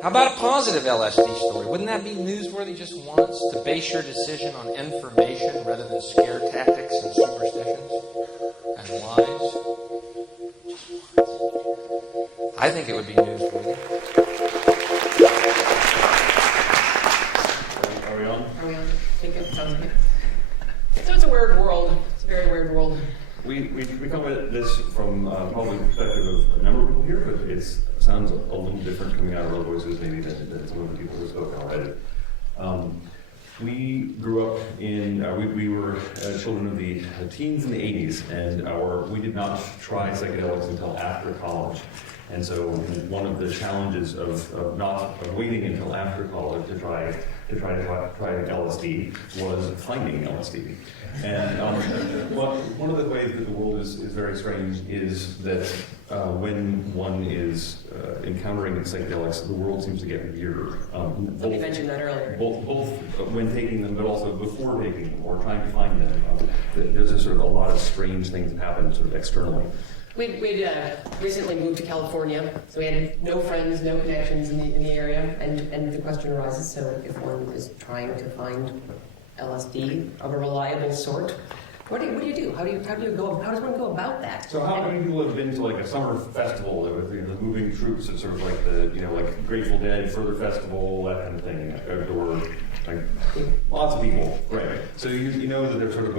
How about a positive LSD story? Wouldn't that be newsworthy just once, to base your decision on information rather than scare tactics and superstitions and lies? I think it would be newsworthy. Are we on? Are we on? I think it sounds good. So it's a weird world. It's a very weird world. We come at this from probably the perspective of a number of people here, but it sounds a little different coming out of our voices maybe than some of the people who spoke already. We grew up in, we were children of the teens and the 80s, and we did not try psychedelics until after college. And so one of the challenges of waiting until after college to try LSD was finding LSD. And one of the ways that the world is very strange is that when one is encountering psychedelics, the world seems to get weirder. You mentioned that earlier. Both when taking them, but also before taking them or trying to find them. There's a lot of strange things that happen sort of externally. We'd recently moved to California, so we had no friends, no connections in the area, and the question arises, so if one is trying to find LSD of a reliable sort, what do you do? How does one go about that? So how many people have been to like a summer festival with the moving troops at sort of like like Grateful Dead, Further Festival, that kind of thing, outdoor, like lots of people, right? So you know that there's sort of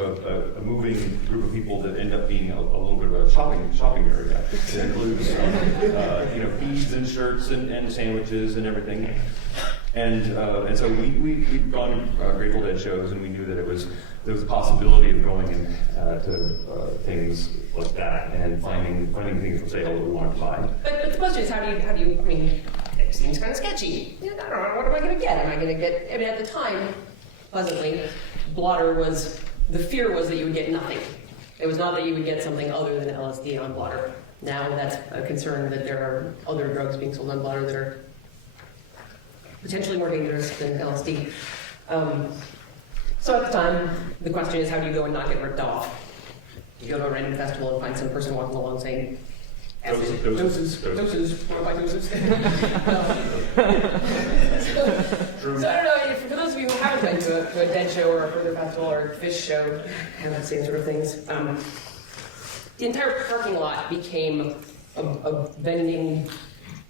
a moving group of people that end up being a little bit of a shopping area. It includes beads and shirts and sandwiches and everything. And so we'd gone to Grateful Dead shows, and we knew that there was a possibility of going to things like that and finding things for sale that we wanted to buy. But the question is, how do you? I mean, it seems kind of sketchy. I don't know. What am I going to get? Am I going to get? I mean, at the time, pleasantly, blotter was the fear was that you would get nothing. It was not that you would get something other than LSD on blotter. Now that's a concern that there are other drugs being sold on blotter that are potentially more dangerous than LSD. So at the time, the question is, how do you go and not get ripped off? You go to a random festival and find some person walking along saying, doses, want to buy doses? So I don't know, for those of you who haven't been to a Dead show or a Further festival or a Fish show, and that same sort of things, the entire parking lot became a vending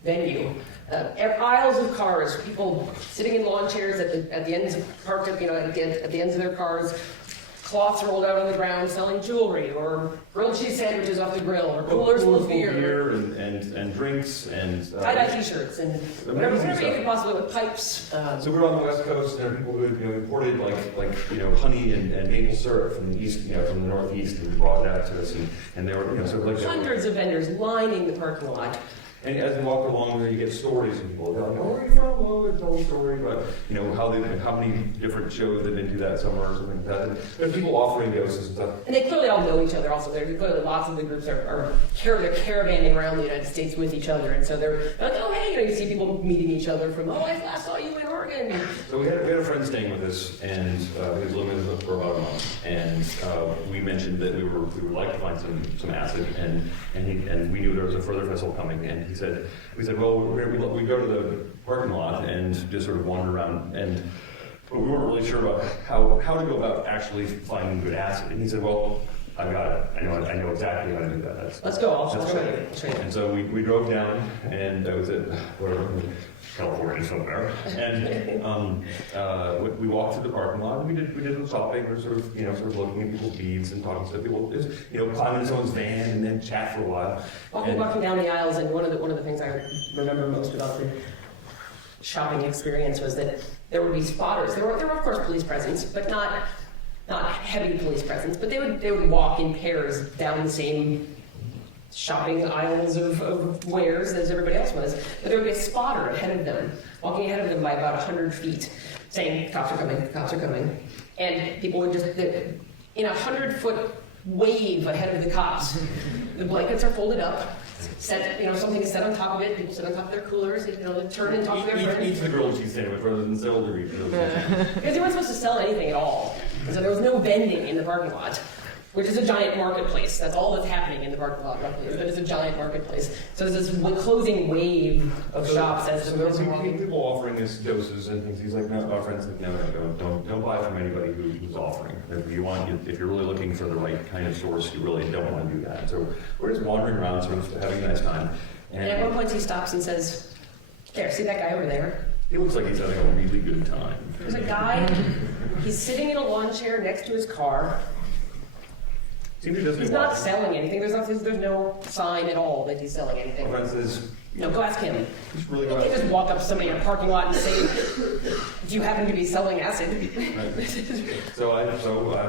venue. Aisles of cars, people sitting in lawn chairs at the ends of parked at the ends of their cars, cloths rolled out on the ground selling jewelry or grilled cheese sandwiches off the grill or coolers full of beer and drinks and tie-dye t-shirts and whatever you could possibly with pipes. So we're on the West Coast, and there are people who imported like honey and maple syrup from the east, from the Northeast, and brought that to us, and there were sort of like hundreds of vendors lining the parking lot. And as we walk along there, you get stories from people. They're like, "Oh, where are you from?" Oh, they tell a story about how many different shows they've been to that summer or something like that. And there's people offering doses and stuff. And they clearly all know each other. Also, there's clearly lots of the groups are caravanning around the United States with each other, and so they're like, "Oh, hey," you see people meeting each other from, "Oh, I last saw you in Oregon." So we had a friend staying with us, and he was living with us for about a month, and we mentioned that we would like to find some acid, and we knew there was a Further festival coming, and we said, well, we go to the parking lot and just sort of wander around, but we weren't really sure about how to go about actually finding good acid. And he said, well, I got it. I know exactly how to do that. Let's go. I'll show you. And so we drove down, and I was at California somewhere, and we walked through the parking lot, and we did some shopping. We were sort of looking at people's beads and talking to people, climb in someone's van and then chat for a while. Walking down the aisles, and one of the things I remember most about the shopping experience was that there would be spotters. There were of course police presence, but not heavy police presence. But they would walk in pairs down the same shopping aisles of wares as everybody else was. But there would be a spotter ahead of them, walking ahead of them by about 100 feet, saying, "Cops are coming, cops are coming." And people would just, in a 100-foot wave ahead of the cops, the blankets are folded up, something is set on top of it, people sit on top of their coolers, they turn and talk to their friends. Eat the grilled cheese sandwich rather than sell the reef. Because they weren't supposed to sell anything at all. So there was no vending in the parking lot. which is a giant marketplace. That's all that's happening in the parking lot, roughly, but it's a giant marketplace. So there's this closing wave of shops as So the there person were walking. people offering us doses and things. He's like, no, our friends like, no, don't buy from anybody who's offering. If you're really looking for the right kind of source, you really don't want to do that. So we're just wandering around, sort of having a nice time. And at one point he stops and says, "There, see that guy over there? He looks like he's having a really good time. There's a guy, he's sitting in a lawn chair next to his car. Seems he doesn't He's walk. not selling anything. There's no sign at all that he's selling anything. My friend says, No, go ask him. he's really You going can't just walk up to somebody in a parking lot and say, "Do you happen to be selling acid?" So I was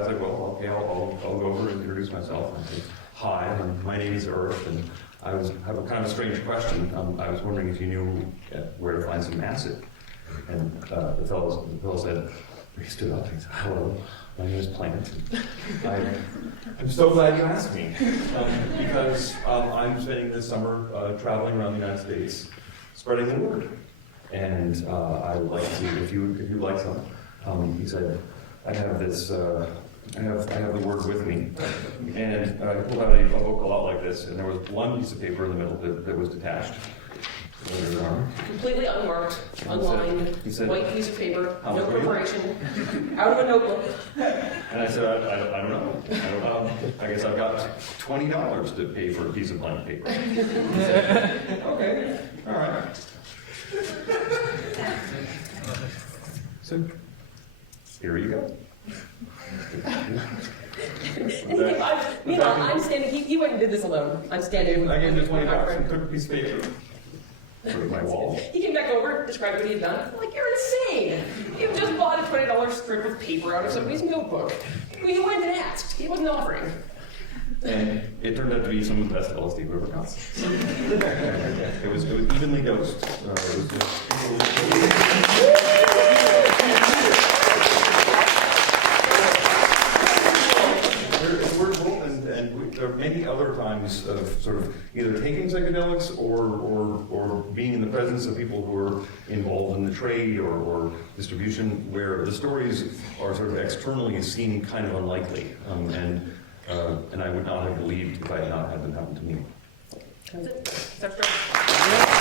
like, well, okay, I'll go over and introduce myself. And I said, hi, my name is Earth, and I have a kind of a strange question. I was wondering if you knew where to find some acid. And the fellow said, he stood up and he said, hello, my name is Plant. I'm so glad you asked me, because I'm spending this summer traveling around the United States, spreading the word. And I would like to, if you'd like some, he said, I have this, I have the word with me. And I pulled out a book a lot like this, and there was one piece of paper in the middle that was detached. Completely unmarked, unlined, He said, white piece of paper, how no much were you? preparation, out of a notebook. And I said, I don't know. I guess I've got $20 to pay for a piece of blank paper. He said, okay, all right. So, here you go. Meanwhile, I'm standing, he went and did this alone. I'm standing. I gave him $20 and took a piece of paper. Put it on my wall. He came back over, described what he had done. I'm like, you're insane. You just bought a $20 strip of paper out of somebody's notebook. He went and asked. He wasn't offering. And it turned out to be some of the best LSD we ever got. It was evenly dosed. There are many other times of sort of either taking psychedelics or being in the presence of people who are involved in the trade or distribution, where the stories are sort of externally seem kind of unlikely, and I would not have believed if I had not had them happen to me. That's it. That's right.